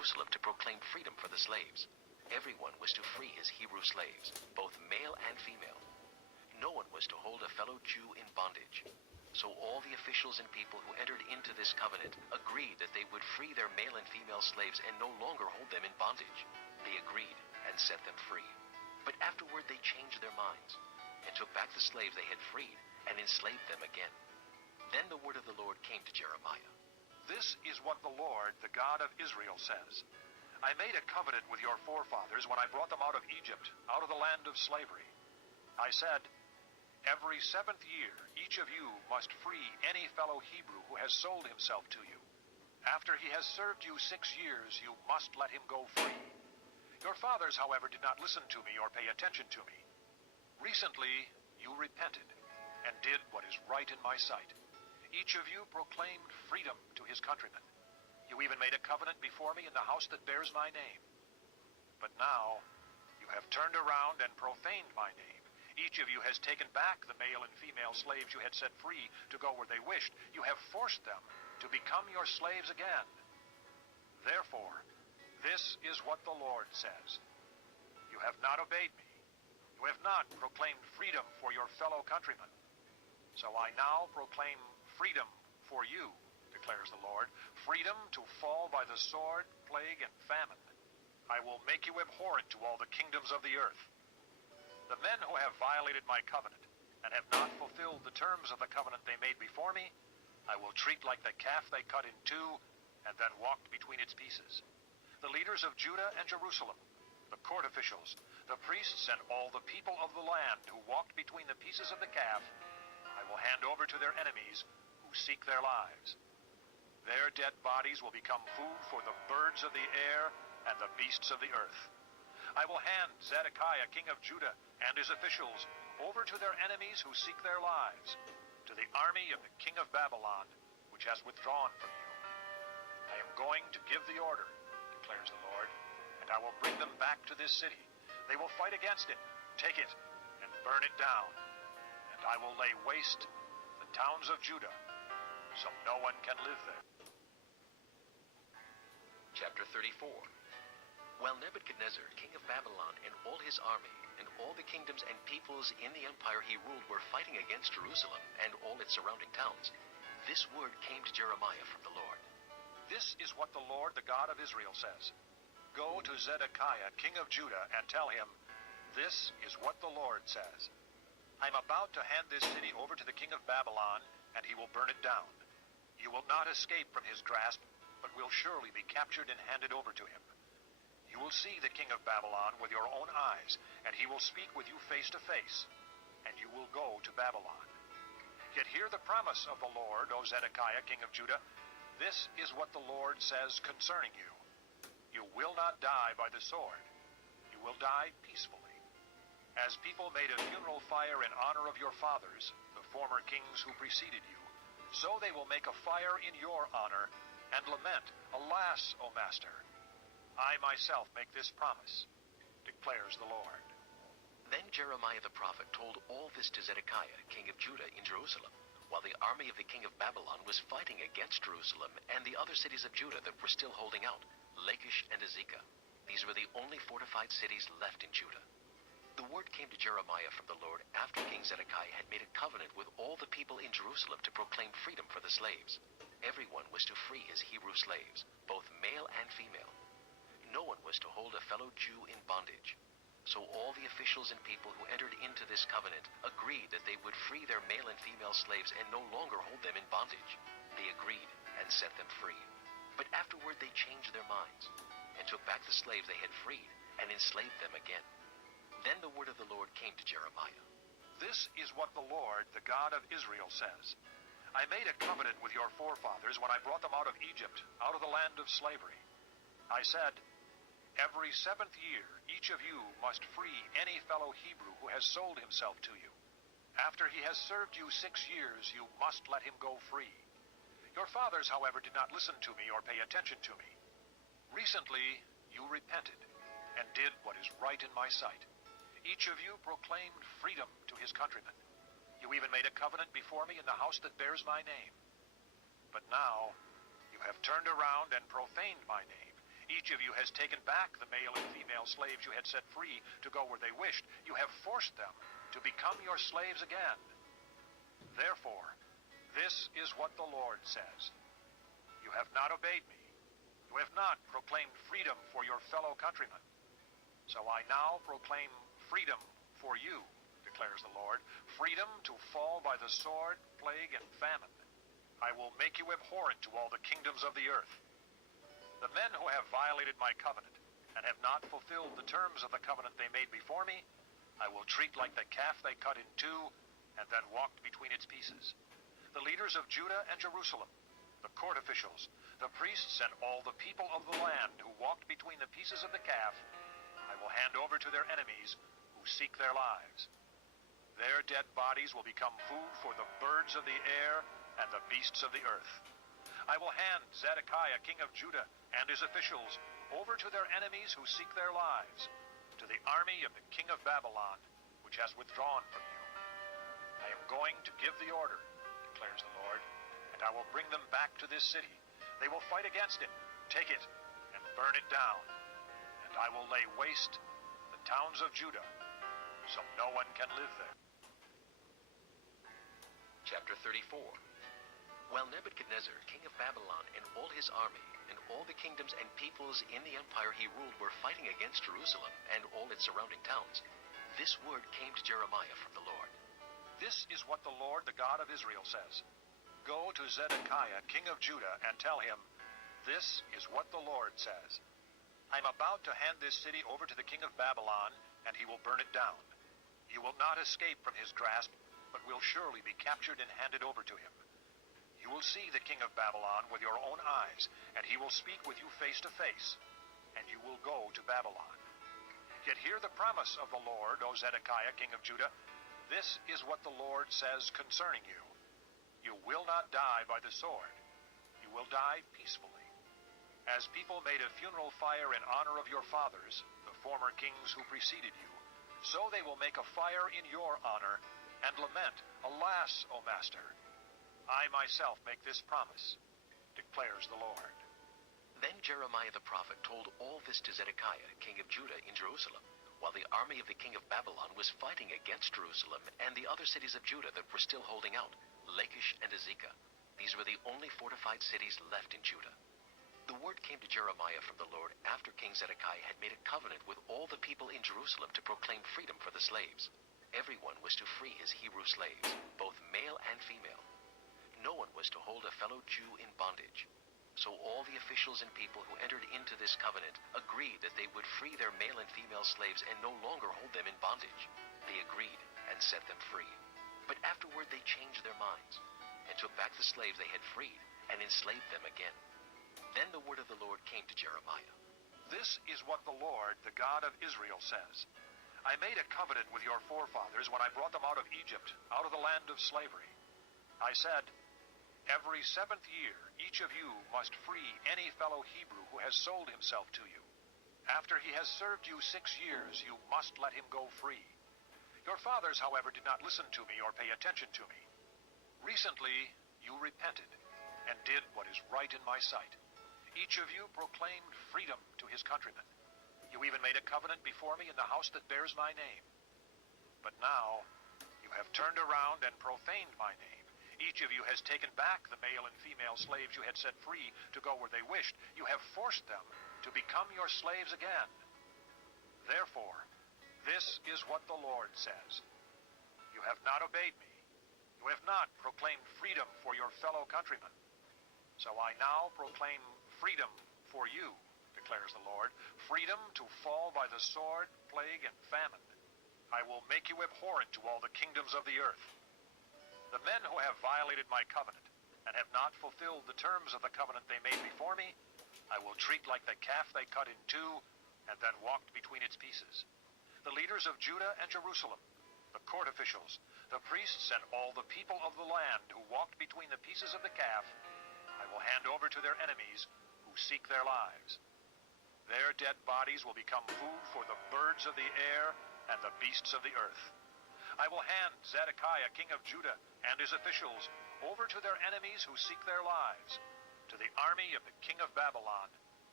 Jerusalem to proclaim freedom for the slaves. Everyone was to free his Hebrew slaves, both male and female. No one was to hold a fellow Jew in bondage. So all the officials and people who entered into this covenant agreed that they would free their male and female slaves and no longer hold them in bondage. They agreed and set them free. But afterward they changed their minds and took back the slaves they had freed and enslaved them again. Then the word of the Lord came to Jeremiah. This is what the Lord, the God of Israel, says. I made a covenant with your forefathers when I brought them out of Egypt, out of the land of slavery. I said, every 7th year, each of you must free any fellow Hebrew who has sold himself to you. After he has served you 6 years, you must let him go free. Your fathers, however, did not listen to me or pay attention to me. Recently, you repented and did what is right in my sight. Each of you proclaimed freedom to his countrymen. You even made a covenant before me in the house that bears my name. But now, you have turned around and profaned my name. Each of you has taken back the male and female slaves you had set free to go where they wished. You have forced them to become your slaves again. Therefore, this is what the Lord says. You have not obeyed me. You have not proclaimed freedom for your fellow countrymen. So I now proclaim freedom for you, declares the Lord, freedom to fall by the sword, plague, and famine. I will make you abhorrent to all the kingdoms of the earth. The men who have violated my covenant and have not fulfilled the terms of the covenant they made before me, I will treat like the calf they cut in two and then walked between its pieces. The leaders of Judah and Jerusalem, the court officials, the priests, and all the people of the land who walked between the pieces of the calf, I will hand over to their enemies who seek their lives. Their dead bodies will become food for the birds of the air and the beasts of the earth. I will hand Zedekiah, king of Judah, and his officials over to their enemies who seek their lives, to the army of the king of Babylon, which has withdrawn from you. I am going to give the order, declares the Lord, and I will bring them back to this city. They will fight against it, take it, and burn it down. And I will lay waste the towns of Judah, so no one can live there. Chapter 34. While Nebuchadnezzar, king of Babylon, and all his army, and all the kingdoms and peoples in the empire he ruled were fighting against Jerusalem and all its surrounding towns, this word came to Jeremiah from the Lord. This is what the Lord, the God of Israel, says. Go to Zedekiah, king of Judah, and tell him, this is what the Lord says. I am about to hand this city over to the king of Babylon, and he will burn it down. You will not escape from his grasp, but will surely be captured and handed over to him. You will see the king of Babylon with your own eyes, and he will speak with you face to face, and you will go to Babylon. Yet hear the promise of the Lord, O Zedekiah, king of Judah. This is what the Lord says concerning you. You will not die by the sword. You will die peacefully. As people made a funeral fire in honor of your fathers, the former kings who preceded you, so they will make a fire in your honor and lament, alas, O master. I myself make this promise, declares the Lord. Then Jeremiah the prophet told all this to Zedekiah, king of Judah, in Jerusalem, while the army of the king of Babylon was fighting against Jerusalem and the other cities of Judah that were still holding out, Lachish and Azekah. These were the only fortified cities left in Judah. The word came to Jeremiah from the Lord after King Zedekiah had made a covenant with all the people in Jerusalem to proclaim freedom for the slaves. Everyone was to free his Hebrew slaves, both male and female. No one was to hold a fellow Jew in bondage. So all the officials and people who entered into this covenant agreed that they would free their male and female slaves and no longer hold them in bondage. They agreed and set them free. But afterward they changed their minds and took back the slaves they had freed and enslaved them again. Then the word of the Lord came to Jeremiah. This is what the Lord, the God of Israel, says. I made a covenant with your forefathers when I brought them out of Egypt, out of the land of slavery. I said, every 7th year, each of you must free any fellow Hebrew who has sold himself to you. After he has served you 6 years, you must let him go free. Your fathers, however, did not listen to me or pay attention to me. Recently, you repented and did what is right in my sight. Each of you proclaimed freedom to his countrymen. You even made a covenant before me in the house that bears my name. But now, you have turned around and profaned my name. Each of you has taken back the male and female slaves you had set free to go where they wished. You have forced them to become your slaves again. Therefore, this is what the Lord says. You have not obeyed me. You have not proclaimed freedom for your fellow countrymen. So I now proclaim freedom for you, declares the Lord. Freedom to fall by the sword, plague, and famine. I will make you abhorrent to all the kingdoms of the earth. The men who have violated my covenant and have not fulfilled the terms of the covenant they made before me, I will treat like the calf they cut in two and then walked between its pieces. The leaders of Judah and Jerusalem, the court officials, the priests, and all the people of the land who walked between the pieces of the calf, I will hand over to their enemies who seek their lives. Their dead bodies will become food for the birds of the air and the beasts of the earth. I will hand Zedekiah, king of Judah, and his officials over to their enemies who seek their lives, to the army of the king of Babylon, which has withdrawn from you. I am going to give the order, declares the Lord, and I will bring them back to this city. They will fight against it, take it, and burn it down. And I will lay waste the towns of Judah, so no one can live there. Chapter 34. While Nebuchadnezzar, king of Babylon, and all his army, and all the kingdoms and peoples in the empire he ruled were fighting against Jerusalem and all its surrounding towns, this word came to Jeremiah from the Lord. This is what the Lord, the God of Israel, says. Go to Zedekiah, king of Judah, and tell him, this is what the Lord says. I'm about to hand this city over to the king of Babylon, and he will burn it down. You will not escape from his grasp, but will surely be captured and handed over to him. You will see the king of Babylon with your own eyes, and he will speak with you face to face, and you will go to Babylon. Yet hear the promise of the Lord, O Zedekiah, king of Judah. This is what the Lord says concerning you. You will not die by the sword. You will die peacefully. As people made a funeral fire in honor of your fathers, the former kings who preceded you, so they will make a fire in your honor and lament, alas, O master. I myself make this promise, declares the Lord. Then Jeremiah the prophet told all this to Zedekiah, king of Judah, in Jerusalem, while the army of the king of Babylon was fighting against Jerusalem and the other cities of Judah that were still holding out, Lachish and Azekah. These were the only fortified cities left in Judah. The word came to Jeremiah from the Lord after King Zedekiah had made a covenant with all the people in Jerusalem to proclaim freedom for the slaves. Everyone was to free his Hebrew slaves, both male and female. No one was to hold a fellow Jew in bondage. So all the officials and people who entered into this covenant agreed that they would free their male and female slaves and no longer hold them in bondage. They agreed and set them free. But afterward they changed their minds and took back the slaves they had freed and enslaved them again. Then the word of the Lord came to Jeremiah. This is what the Lord, the God of Israel, says. I made a covenant with your forefathers when I brought them out of Egypt, out of the land of slavery. I said, every 7th year, each of you must free any fellow Hebrew who has sold himself to you. After he has served you 6 years, you must let him go free. Your fathers, however, did not listen to me or pay attention to me. Recently, you repented and did what is right in my sight. Each of you proclaimed freedom to his countrymen. You even made a covenant before me in the house that bears my name. But now, you have turned around and profaned my name. Each of you has taken back the male and female slaves you had set free to go where they wished. You have forced them to become your slaves again. Therefore, this is what the Lord says. You have not obeyed me. You have not proclaimed freedom for your fellow countrymen. So I now proclaim freedom for you, declares the Lord. Freedom to fall by the sword, plague, and famine. I will make you abhorrent to all the kingdoms of the earth. The men who have violated my covenant and have not fulfilled the terms of the covenant they made before me, I will treat like the calf they cut in two and then walked between its pieces. The leaders of Judah and Jerusalem, the court officials, the priests, and all the people of the land who walked between the pieces of the calf, I will hand over to their enemies who seek their lives. Their dead bodies will become food for the birds of the air and the beasts of the earth. I will hand Zedekiah, king of Judah, and his officials over to their enemies who seek their lives, to the army of the king of Babylon,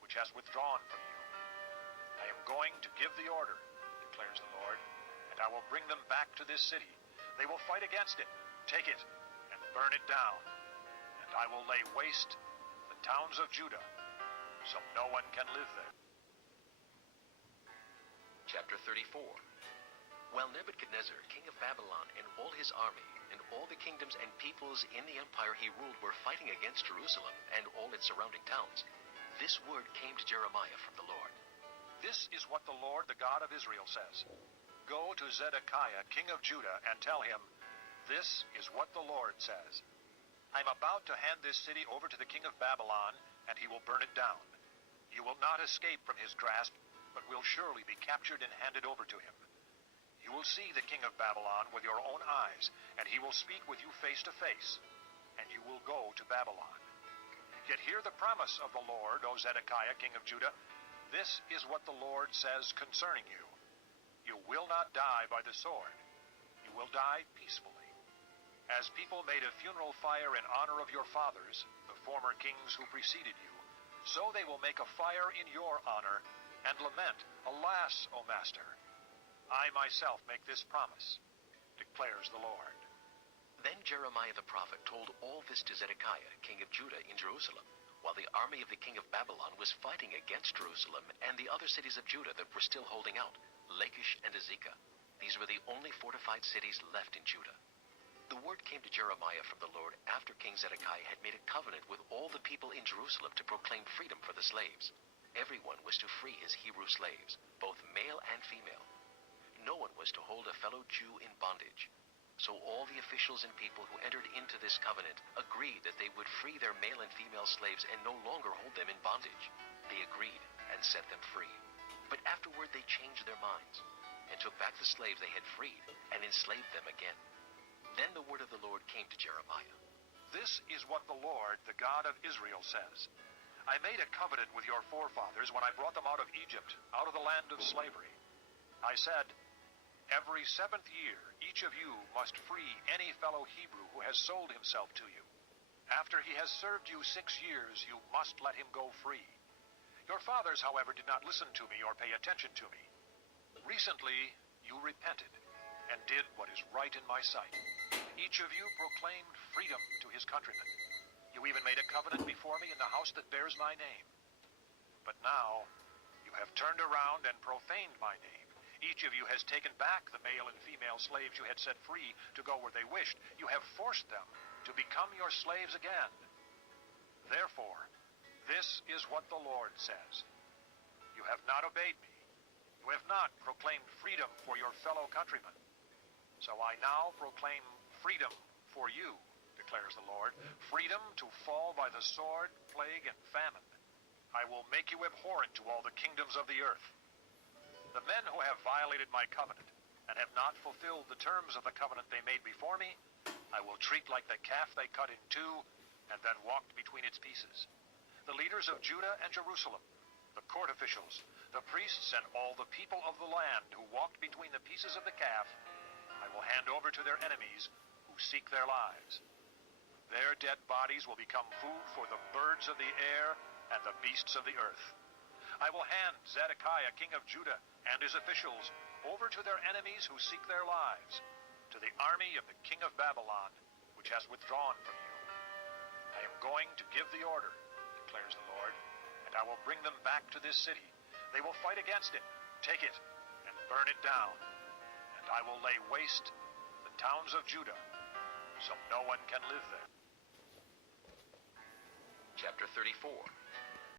which has withdrawn from you. I am going to give the order, declares the Lord, and I will bring them back to this city. They will fight against it, take it, and burn it down. And I will lay waste the towns of Judah, so no one can live there. Chapter 34. While Nebuchadnezzar, king of Babylon, and all his army, and all the kingdoms and peoples in the empire he ruled were fighting against Jerusalem and all its surrounding towns, this word came to Jeremiah from the Lord. This is what the Lord, the God of Israel, says. Go to Zedekiah, king of Judah, and tell him, this is what the Lord says. I'm about to hand this city over to the king of Babylon, and he will burn it down. You will not escape from his grasp, but will surely be captured and handed over to him. You will see the king of Babylon with your own eyes, and he will speak with you face to face, and you will go to Babylon. Yet hear the promise of the Lord, O Zedekiah, king of Judah. This is what the Lord says concerning you. You will not die by the sword. You will die peacefully. As people made a funeral fire in honor of your fathers, the former kings who preceded you, so they will make a fire in your honor and lament, alas, O master. I myself make this promise, declares the Lord. Then Jeremiah the prophet told all this to Zedekiah, king of Judah, in Jerusalem, while the army of the king of Babylon was fighting against Jerusalem and the other cities of Judah that were still holding out, Lachish and Azekah. These were the only fortified cities left in Judah. The word came to Jeremiah from the Lord after King Zedekiah had made a covenant with all the people in Jerusalem to proclaim freedom for the slaves. Everyone was to free his Hebrew slaves, both male and female. No one was to hold a fellow Jew in bondage. So all the officials and people who entered into this covenant agreed that they would free their male and female slaves and no longer hold them in bondage. They agreed and set them free. But afterward they changed their minds and took back the slaves they had freed and enslaved them again. Then the word of the Lord came to Jeremiah. This is what the Lord, the God of Israel, says. I made a covenant with your forefathers when I brought them out of Egypt, out of the land of slavery. I said, every 7th year, each of you must free any fellow Hebrew who has sold himself to you. After he has served you 6 years, you must let him go free. Your fathers, however, did not listen to me or pay attention to me. Recently, you repented and did what is right in my sight. Each of you proclaimed freedom to his countrymen. You even made a covenant before me in the house that bears my name. But now, you have turned around and profaned my name. Each of you has taken back the male and female slaves you had set free to go where they wished. You have forced them to become your slaves again. Therefore, this is what the Lord says. You have not obeyed me. You have not proclaimed freedom for your fellow countrymen. So I now proclaim freedom for you, declares the Lord. Freedom to fall by the sword, plague, and famine. I will make you abhorrent to all the kingdoms of the earth. The men who have violated my covenant and have not fulfilled the terms of the covenant they made before me, I will treat like the calf they cut in two and then walked between its pieces. The leaders of Judah and Jerusalem, the court officials, the priests, and all the people of the land who walked between the pieces of the calf, I will hand over to their enemies who seek their lives. Their dead bodies will become food for the birds of the air and the beasts of the earth. I will hand Zedekiah, king of Judah, and his officials over to their enemies who seek their lives, to the army of the king of Babylon, which has withdrawn from you. I am going to give the order, declares the Lord, and I will bring them back to this city. They will fight against it, take it, and burn it down. And I will lay waste the towns of Judah, so no one can live there. Chapter 34.